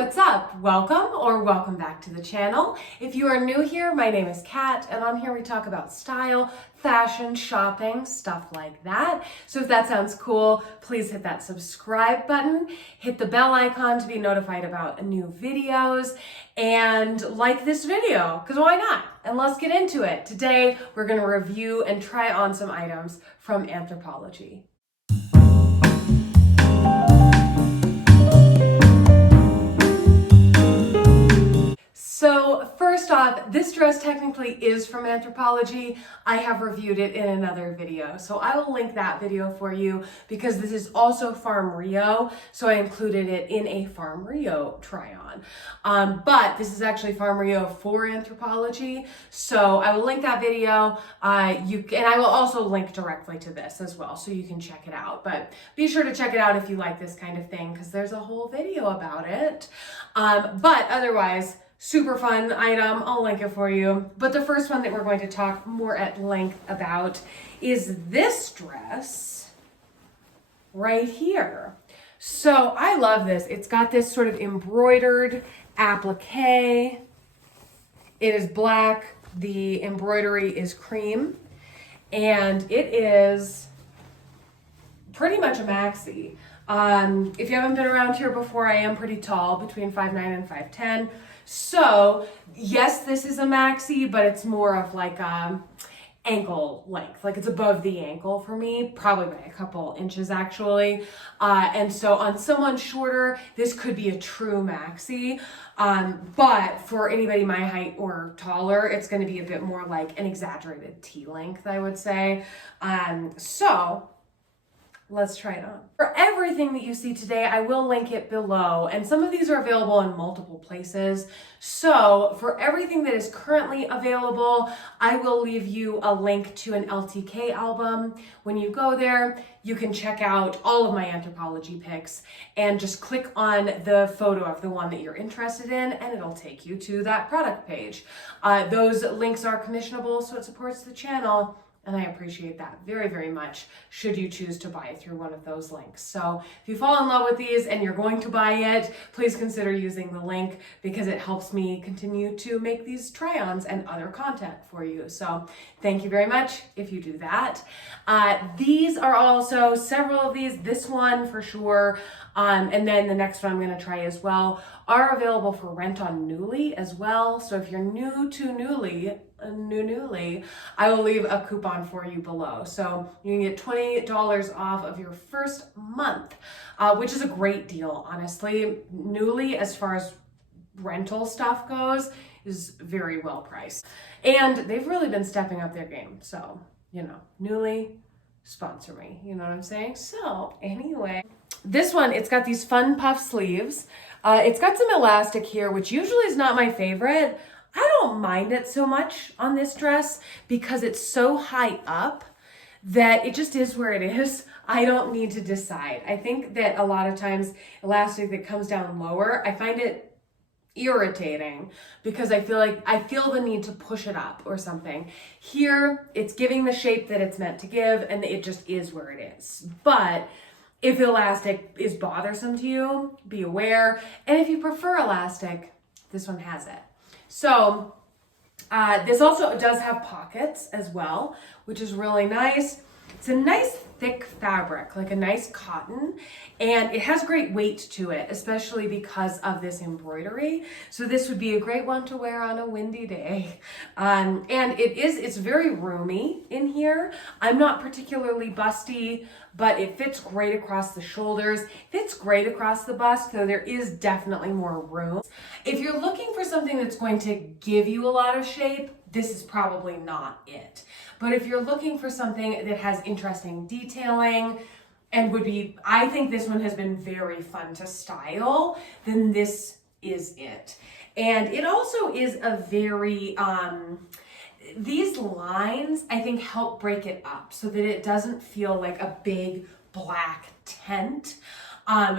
what's up? Welcome back to the channel. If you are new here, my name is Kat, and on here we talk about style, fashion, shopping, stuff like that. So if that sounds cool, please hit that subscribe button, hit the bell icon to be notified about new videos, and like this video, because why not? And let's get into it. Today, we're gonna review and try on some items from Anthropologie. So first off, this dress technically is from Anthropologie. I have reviewed it in another video, so I will link that video for you because this is also Farm Rio, so I included it in a Farm Rio try-on. But this is actually Farm Rio for Anthropologie, so I will link that video. And I will also link directly to this as well, so you can check it out. But be sure to check it out if you like this kind of thing, because there's a whole video about it. But otherwise, super fun item. I'll link it for you. But the first one that we're going to talk more at length about is this dress right here. So I love this. It's got this sort of embroidered applique. It is black. The embroidery is cream. And it is pretty much a maxi. If you haven't been around here before, I am pretty tall, between 5'9" and 5'10". So yes, this is a maxi, but it's more of like ankle length, like it's above the ankle for me, probably by a couple inches actually. And so on someone shorter, this could be a true maxi. But for anybody my height or taller, it's going to be a bit more like an exaggerated T length, I would say. So let's try it on. For everything that you see today, I will link it below, and some of these are available in multiple places. So for everything that is currently available, I will leave you a link to an LTK album. When you go there, you can check out all of my Anthropologie picks and just click on the photo of the one that you're interested in, and it'll take you to that product page. Those links are commissionable, so it supports the channel. And I appreciate that very, very much should you choose to buy through one of those links. So if you fall in love with these and you're going to buy it, please consider using the link because it helps me continue to make these try-ons and other content for you. So thank you very much if you do that. These are also several of these, this one for sure, and then the next one I'm going to try as well, are available for rent on Nuuly as well. So if you're new to Nuuly, I will leave a coupon for you below. So you can get $20 off of your first month, which is a great deal, honestly. Nuuly, as far as rental stuff goes, is very well priced. And they've really been stepping up their game. So, you know, Nuuly, sponsor me, you know what I'm saying? So anyway, this one, it's got these fun puff sleeves. It's got some elastic here, which usually is not my favorite. I don't mind it so much on this dress because it's so high up that it just is where it is. I don't need to decide. I think that a lot of times elastic that comes down lower, I find it irritating because I feel the need to push it up or something. Here, it's giving the shape that it's meant to give, and it just is where it is. But if elastic is bothersome to you, be aware. And if you prefer elastic, this one has it. So this also does have pockets as well, which is really nice. It's a nice thick fabric, like a nice cotton, and it has great weight to it, especially because of this embroidery. So this would be a great one to wear on a windy day. And it's very roomy in here. I'm not particularly busty, but it fits great across the shoulders, fits great across the bust, so there is definitely more room. If you're looking for something that's going to give you a lot of shape, this is probably not it. But if you're looking for something that has interesting detailing and I think this one has been very fun to style, then this is it. And it also is a very, these lines, I think, help break it up so that it doesn't feel like a big black tent.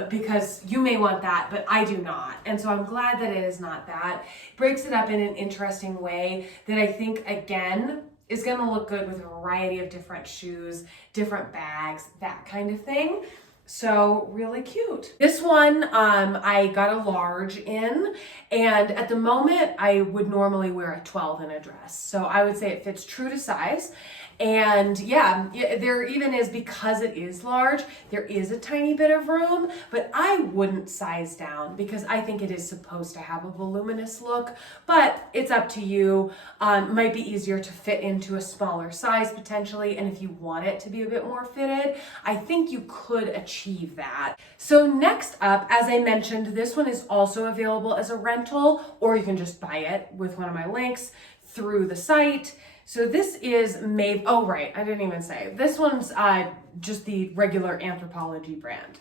Because you may want that, but I do not. And so I'm glad that it is not that. It breaks it up in an interesting way that I think, again, is gonna look good with a variety of different shoes, different bags, that kind of thing. So really cute. This one, I got a large in, and at the moment I would normally wear a 12 in a dress. So I would say it fits true to size. And yeah, there even is, because it is large, there is a tiny bit of room, but I wouldn't size down because I think it is supposed to have a voluminous look, but it's up to you. Might be easier to fit into a smaller size potentially. And if you want it to be a bit more fitted, I think you could achieve that. So next up, as I mentioned, this one is also available as a rental, or you can just buy it with one of my links through the site. So this is Maeve. Oh, right. I didn't even say. This one's just the regular Anthropologie brand.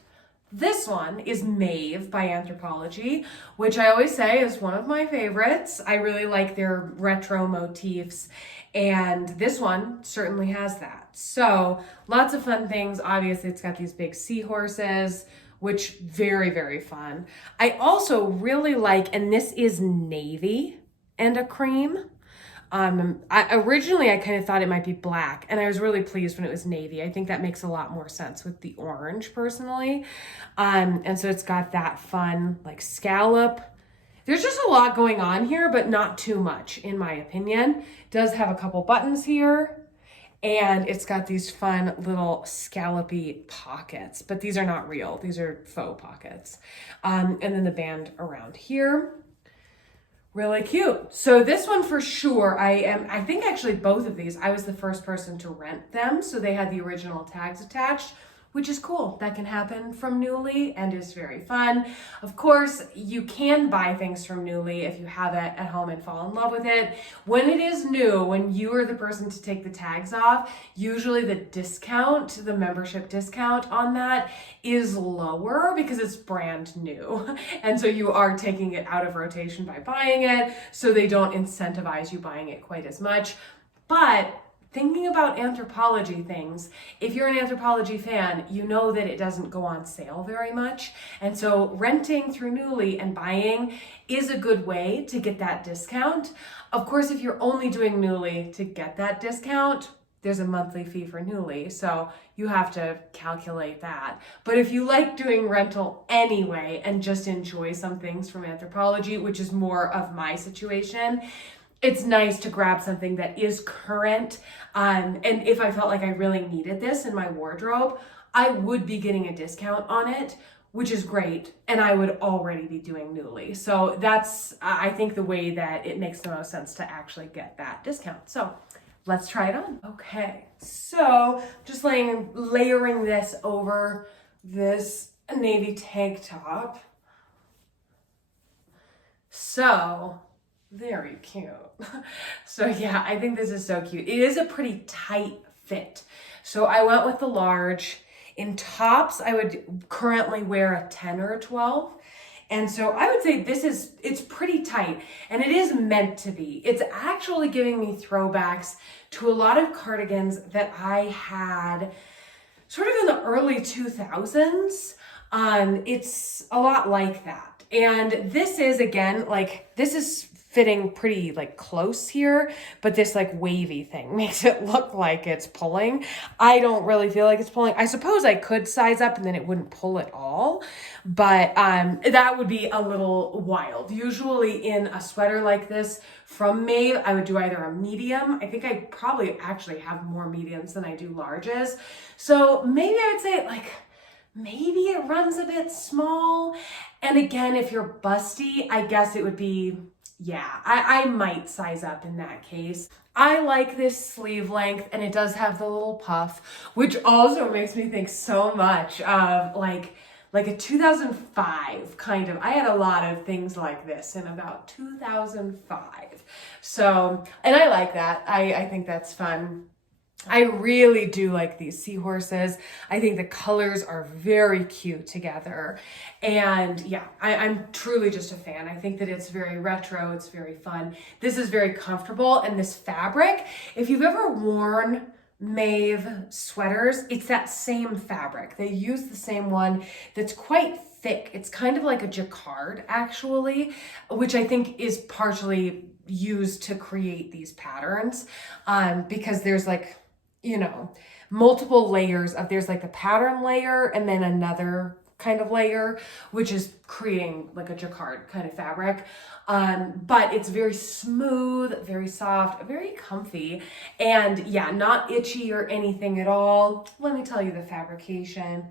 This one is Maeve by Anthropologie, which I always say is one of my favorites. I really like their retro motifs, and this one certainly has that. So lots of fun things. Obviously, it's got these big seahorses, which very, very fun. I also really like, and this is navy and a cream. Originally I kind of thought it might be black, and I was really pleased when it was navy. I think that makes a lot more sense with the orange personally. And so it's got that fun like scallop. There's just a lot going on here, but not too much in my opinion. It does have a couple buttons here, and it's got these fun little scallopy pockets, but these are not real. These are faux pockets. And then the band around here. Really cute. So this one for sure, I think actually both of these, I was the first person to rent them. So they had the original tags attached, which is cool. That can happen from Nuuly and is very fun. Of course, you can buy things from Nuuly if you have it at home and fall in love with it. When it is new, when you are the person to take the tags off, usually the discount, the membership discount on that is lower because it's brand new. And so you are taking it out of rotation by buying it, so they don't incentivize you buying it quite as much. But thinking about Anthropologie things, if you're an Anthropologie fan, you know that it doesn't go on sale very much. And so renting through Nuuly and buying is a good way to get that discount. Of course, if you're only doing Nuuly to get that discount, there's a monthly fee for Nuuly, so you have to calculate that. But if you like doing rental anyway and just enjoy some things from Anthropologie, which is more of my situation, it's nice to grab something that is current. And if I felt like I really needed this in my wardrobe, I would be getting a discount on it, which is great. And I would already be doing Nuuly. So that's, I think, the way that it makes the most sense to actually get that discount. So let's try it on. Okay, so just layering this over this navy tank top. So very cute. So yeah, I think this is so cute. It is a pretty tight fit. So I went with the large. In tops, I would currently wear a 10 or a 12. And so I would say it's pretty tight, and it is meant to be. It's actually giving me throwbacks to a lot of cardigans that I had sort of in the early 2000s. It's a lot like that. And this is, again, this is fitting pretty close here, but this wavy thing makes it look like it's pulling. I don't really feel like it's pulling. I suppose I could size up and then it wouldn't pull at all, but that would be a little wild. Usually in a sweater like this from Maeve, I would do either a medium. I think I probably actually have more mediums than I do larges. So maybe I would say maybe it runs a bit small. And again, if you're busty, I guess it would be, yeah, I might size up in that case. I like this sleeve length, and it does have the little puff, which also makes me think so much of like a 2005 kind of. I had a lot of things like this in about 2005. So, and I like that. I think that's fun. I really do like these seahorses. I think the colors are very cute together. And yeah, I'm truly just a fan. I think that it's very retro. It's very fun. This is very comfortable. And this fabric, if you've ever worn Maeve sweaters, it's that same fabric. They use the same one that's quite thick. It's kind of like a jacquard actually, which I think is partially used to create these patterns because there's you know, multiple layers of, there's like a pattern layer and then another kind of layer, which is creating like a jacquard kind of fabric. But it's very smooth, very soft, very comfy, and yeah, not itchy or anything at all. Let me tell you the fabrication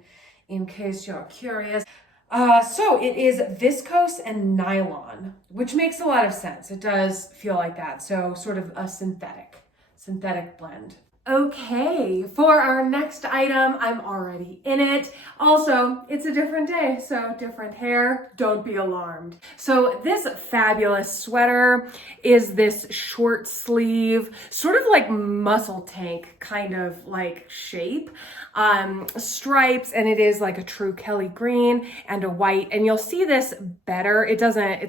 in case you're curious. So it is viscose and nylon, which makes a lot of sense. It does feel like that. So sort of a synthetic blend. Okay, for our next item, I'm already in it. Also, it's a different day, so different hair, don't be alarmed. So this fabulous sweater is this short sleeve, sort of like muscle tank kind of like shape, stripes, and it is like a true Kelly green and a white, and you'll see this better. It's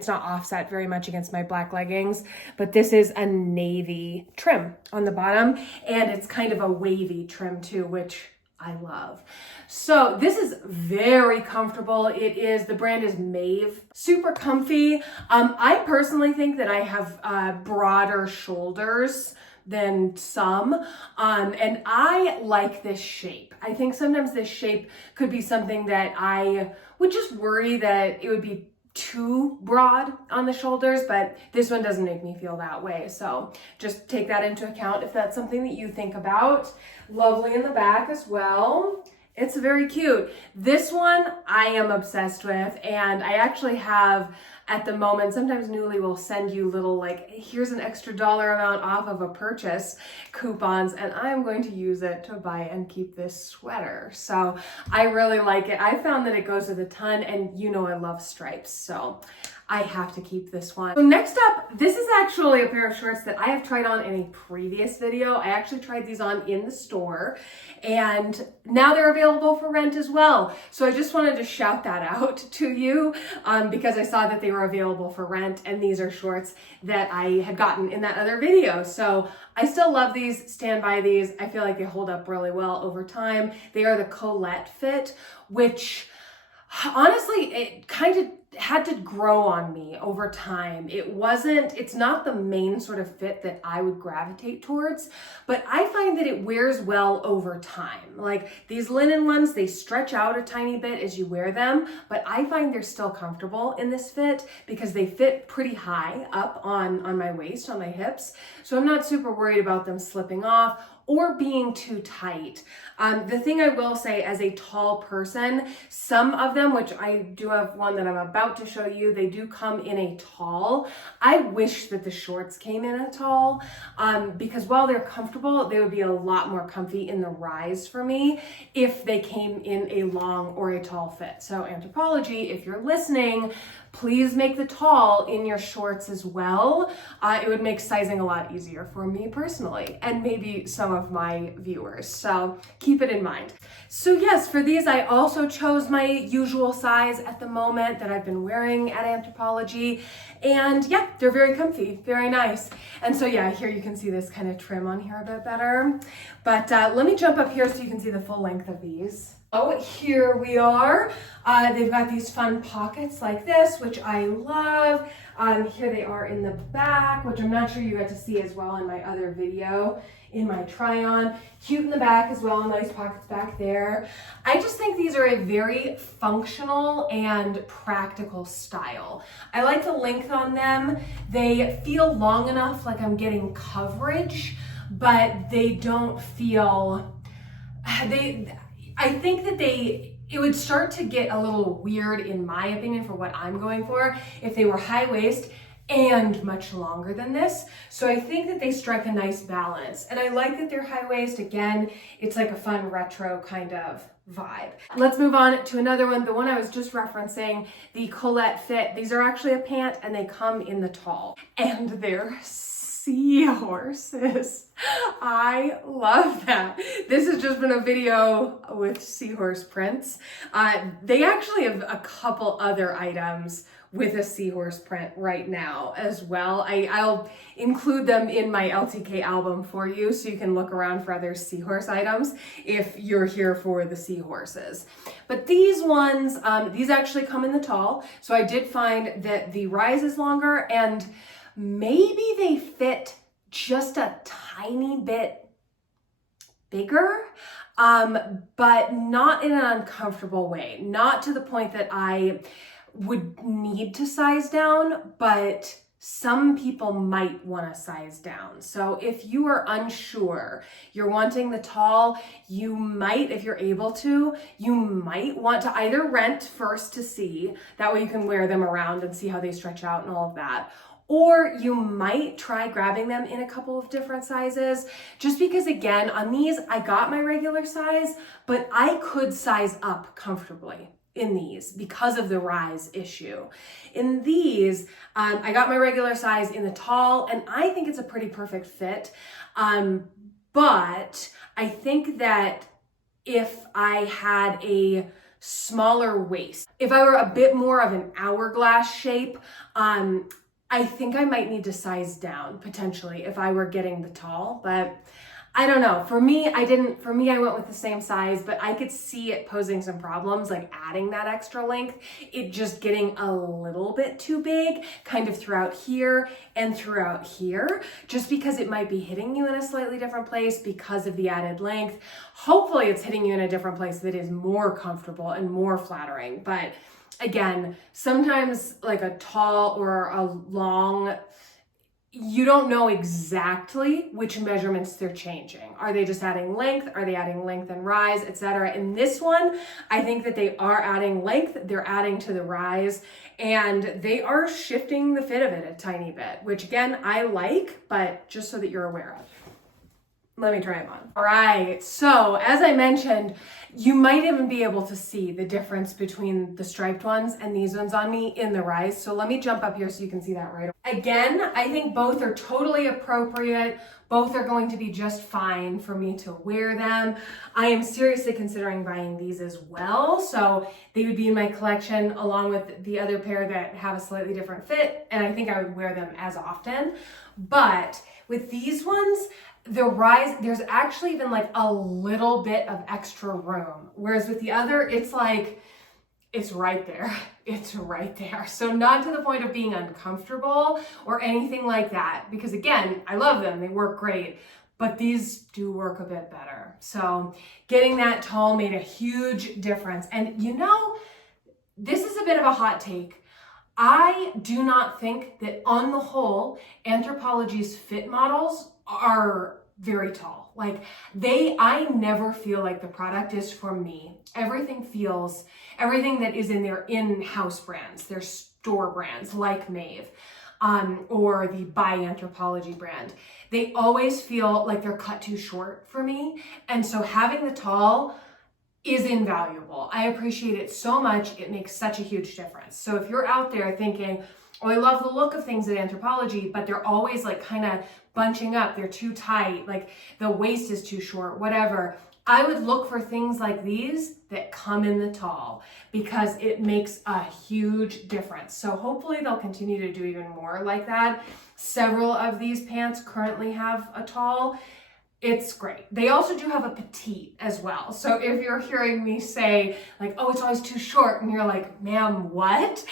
not offset very much against my black leggings, but this is a navy trim on the bottom, and it's kind of a wavy trim too, which I love. So this is very comfortable. The brand is Maeve. Super comfy. I personally think that I have broader shoulders than some, and I like this shape. I think sometimes this shape could be something that I would just worry that it would be too broad on the shoulders, but this one doesn't make me feel that way. So just take that into account if that's something that you think about. Lovely in the back as well. It's very cute. This one I am obsessed with, and I actually have at the moment, sometimes Nuuly will send you little like, here's an extra dollar amount off of a purchase coupons, and I'm going to use it to buy and keep this sweater. So I really like it. I found that it goes with a ton, and you know I love stripes, so I have to keep this one. So next up, this is actually a pair of shorts that I have tried on in a previous video. I actually tried these on in the store, and now they're available for rent as well. So I just wanted to shout that out to you because I saw that they were available for rent, and these are shorts that I had gotten in that other video. So I still love these, stand by these. I feel like they hold up really well over time. They are the Colette fit, which honestly, it kind of had to grow on me over time. It's not the main sort of fit that I would gravitate towards, but I find that it wears well over time. Like these linen ones, they stretch out a tiny bit as you wear them, but I find they're still comfortable in this fit because they fit pretty high up on my waist, on my hips. So I'm not super worried about them slipping off or being too tight. The thing I will say, as a tall person, some of them, which I do have one that I'm about to show you, they do come in a tall. I wish that the shorts came in a tall because while they're comfortable, they would be a lot more comfy in the rise for me if they came in a long or a tall fit. So Anthropologie, if you're listening, please make the tall in your shorts as well. It would make sizing a lot easier for me personally, and maybe some of my viewers. So keep it in mind. So yes, for these, I also chose my usual size at the moment that I've been wearing at Anthropologie. And yeah, they're very comfy, very nice. And so yeah, here you can see this kind of trim on here a bit better. But let me jump up here so you can see the full length of these. Oh, here we are. They've got these fun pockets like this, which I love. Here they are in the back, which I'm not sure you got to see as well in my other video, in my try on. Cute in the back as well, nice pockets back there. I just think these are a very functional and practical style. I like the length on them. They feel long enough like I'm getting coverage, but they don't feel, I think that it would start to get a little weird, in my opinion, for what I'm going for, if they were high waist and much longer than this. So I think that they strike a nice balance. And I like that they're high waist. Again, it's like a fun retro kind of vibe. Let's move on to another one. The one I was just referencing, the Colette fit. These are actually a pant and they come in the tall. And they're seahorses. I love that. This has just been a video with seahorse prints. They actually have a couple other items with a seahorse print right now as well. I'll include them in my LTK album for you so you can look around for other seahorse items if you're here for the seahorses. But these ones, these actually come in the tall. So I did find that the rise is longer and maybe they fit just a tiny bit bigger, but not in an uncomfortable way. Not to the point that I would need to size down, but some people might want to size down. So if you are unsure, you're wanting the tall, you might, if you're able to, you might want to either rent first to see, that way you can wear them around and see how they stretch out and all of that. Or you might try grabbing them in a couple of different sizes, just because again, on these, I got my regular size, but I could size up comfortably in these because of the rise issue. In these, I got my regular size in the tall, and I think it's a pretty perfect fit. But I think that if I had a smaller waist, if I were a bit more of an hourglass shape, I think I might need to size down potentially if I were getting the tall, but I don't know. For me, I went with the same size, but I could see it posing some problems, like adding that extra length, it just getting a little bit too big, kind of throughout here and throughout here, just because it might be hitting you in a slightly different place because of the added length. Hopefully it's hitting you in a different place that is more comfortable and more flattering. But again, sometimes like a tall or a long, you don't know exactly which measurements they're changing. Are they just adding length? Are they adding length and rise, etc.? In this one, I think that they are adding length, they're adding to the rise, and they are shifting the fit of it a tiny bit, which again, I like, but just so that you're aware of. Let me try them on. All right, so as I mentioned, you might even be able to see the difference between the striped ones and these ones on me in the rise. So let me jump up here so you can see that right away. Again, I think both are totally appropriate. Both are going to be just fine for me to wear them. I am seriously considering buying these as well. So they would be in my collection along with the other pair that have a slightly different fit. And I think I would wear them as often. But with these ones, the rise, there's actually even like a little bit of extra room. Whereas with the other, it's like, it's right there. It's right there. So not to the point of being uncomfortable or anything like that. Because again, I love them. They work great. But these do work a bit better. So getting that tall made a huge difference. And you know, this is a bit of a hot take. I do not think that on the whole, Anthropologie's fit models are very tall. Like I never feel like the product is for me. Everything that is in their in-house brands, their store brands like Maeve, or the by Anthropologie brand, they always feel like they're cut too short for me. And so having the tall is invaluable. I appreciate it so much. It makes such a huge difference. So if you're out there thinking, oh, I love the look of things at Anthropologie, but they're always like kind of bunching up, they're too tight, like the waist is too short, whatever, I would look for things like these that come in the tall because it makes a huge difference. So hopefully they'll continue to do even more like that. Several of these pants currently have a tall. It's great. They also do have a petite as well. So if you're hearing me say like, oh, it's always too short, and you're like, ma'am, what?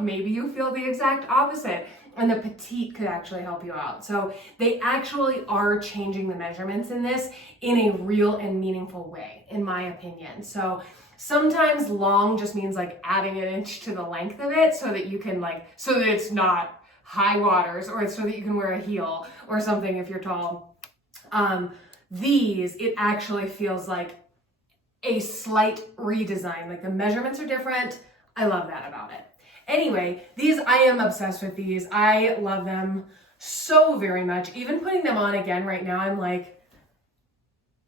Maybe you feel the exact opposite. And the petite could actually help you out. So they actually are changing the measurements in this in a real and meaningful way, in my opinion. So sometimes long just means like adding an inch to the length of it so that you can so that it's not high waters, or so that you can wear a heel or something if you're tall. These, it actually feels like a slight redesign. Like the measurements are different. I love that about it. Anyway, these, I am obsessed with these. I love them so very much. Even putting them on again right now, I'm like,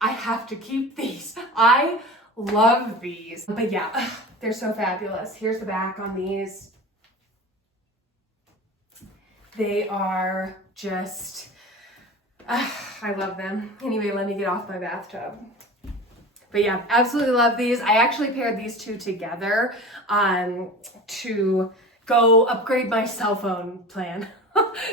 I have to keep these. I love these. But yeah, they're so fabulous. Here's the back on these. They are just, I love them. Anyway, let me get off my bathtub. But yeah, absolutely love these. I actually paired these two together to go upgrade my cell phone plan.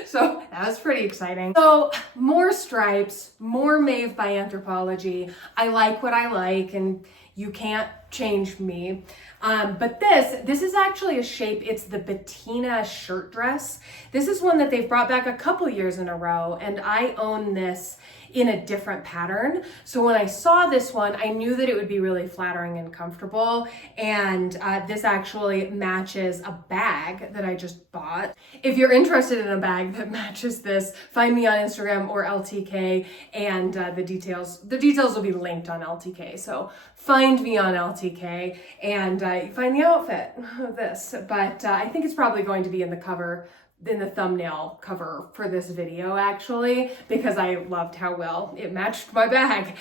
So that was pretty exciting. So more stripes, more Maeve by Anthropologie. I like what I like, and you can't changed me. But this is actually a shape. It's the Bettina shirt dress. This is one that they've brought back a couple years in a row, and I own this in a different pattern. So when I saw this one, I knew that it would be really flattering and comfortable. And this actually matches a bag that I just bought. If you're interested in a bag that matches this, find me on Instagram or LTK, and the details will be linked on LTK. So find me on LTK and find the outfit of this. But I think it's probably going to be in the thumbnail cover for this video, actually, because I loved how well it matched my bag,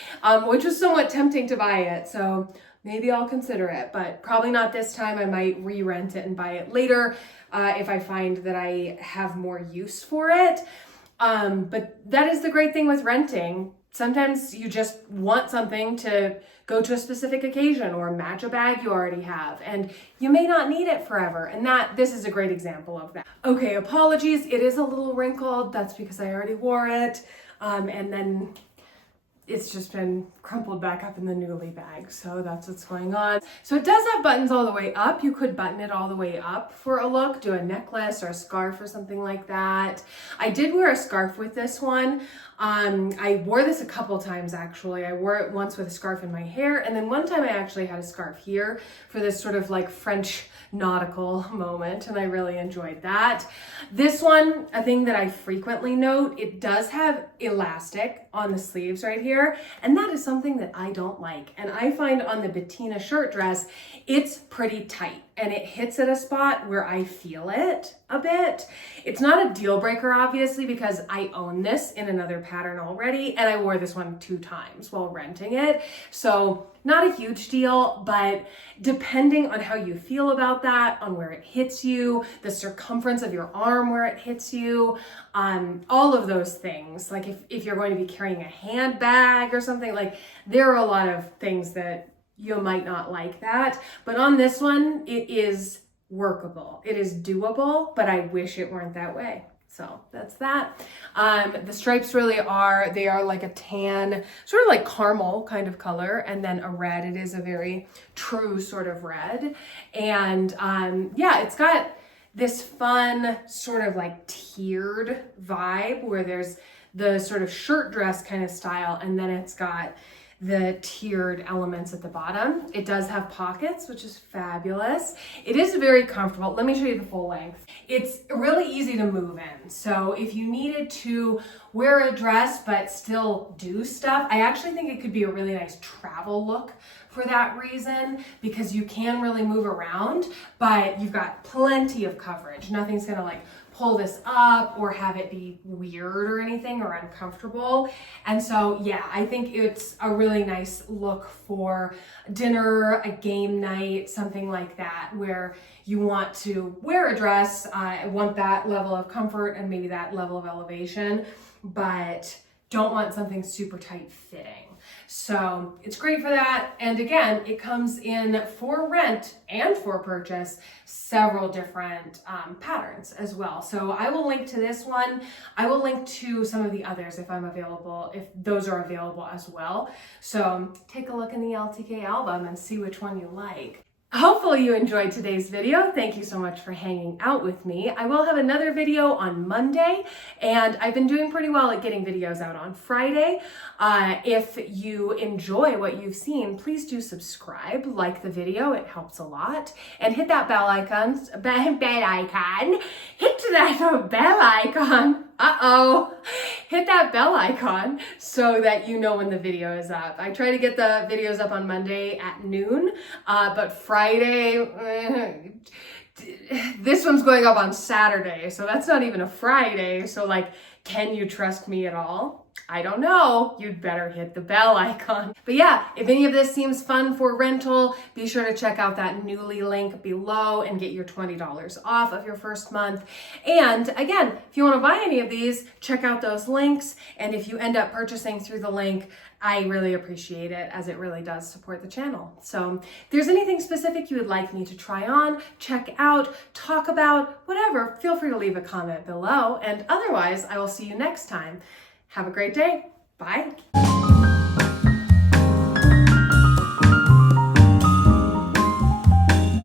which was somewhat tempting to buy it. So maybe I'll consider it, but probably not this time. I might re-rent it and buy it later if I find that I have more use for it. But that is the great thing with renting. Sometimes you just want something to go to a specific occasion or match a bag you already have, and you may not need it forever. And this is a great example of that. Okay, apologies. It is a little wrinkled. That's because I already wore it. And then it's just been crumpled back up in the Nuuly bag. So that's what's going on. So it does have buttons all the way up. You could button it all the way up for a look, do a necklace or a scarf or something like that. I did wear a scarf with this one. I wore this a couple times, actually. I wore it once with a scarf in my hair, and then one time I actually had a scarf here for this sort of like French nautical moment, and I really enjoyed that. This one, a thing that I frequently note, it does have elastic on the sleeves right here, and that is something that I don't like. And I find on the Bettina shirt dress, it's pretty tight, and it hits at a spot where I feel it a bit. It's not a deal breaker, obviously, because I own this in another pattern already, and I wore this one 2 times while renting it. So not a huge deal, but depending on how you feel about that, on where it hits you, the circumference of your arm where it hits you, all of those things. Like if you're going to be carrying a handbag or something, like there are a lot of things that you might not like that. But on this one, it is workable. It is doable, but I wish it weren't that way. So that's that. The stripes really are, they are like a tan, sort of like caramel kind of color, and then a red. It is a very true sort of red. And yeah, it's got this fun sort of like tiered vibe where there's the sort of shirt dress kind of style, and then it's got the tiered elements at the bottom. It does have pockets, which is fabulous. It is very comfortable. Let me show you the full length. It's really easy to move in. So if you needed to wear a dress but still do stuff, I actually think it could be a really nice travel look for that reason, because you can really move around, but you've got plenty of coverage. Nothing's gonna like pull this up or have it be weird or anything or uncomfortable. And so, yeah, I think it's a really nice look for dinner, a game night, something like that, where you want to wear a dress, want that level of comfort and maybe that level of elevation, but don't want something super tight fitting. So it's great for that. And again, it comes in for rent and for purchase, several different patterns as well. So I will link to this one. I will link to some of the others if I'm available, if those are available as well. So take a look in the LTK album and see which one you like. Hopefully you enjoyed today's video. Thank you so much for hanging out with me. I will have another video on Monday, and I've been doing pretty well at getting videos out on Friday. If you enjoy what you've seen, please do subscribe, like the video, it helps a lot, and hit that bell icon, hit that bell icon, hit that bell icon so that you know when the video is up. I try to get the videos up on Monday at noon, but Friday, this one's going up on Saturday, so that's not even a Friday. So like, can you trust me at all? I don't know. You'd better hit the bell icon. But yeah, if any of this seems fun for rental, be sure to check out that Nuuly link below and get your $20 off of your first month. And again, if you want to buy any of these, check out those links. And if you end up purchasing through the link, I really appreciate it, as it really does support the channel. So if there's anything specific you would like me to try on, check out, talk about, whatever, feel free to leave a comment below. And otherwise, I will see you next time. Have a great day. Bye.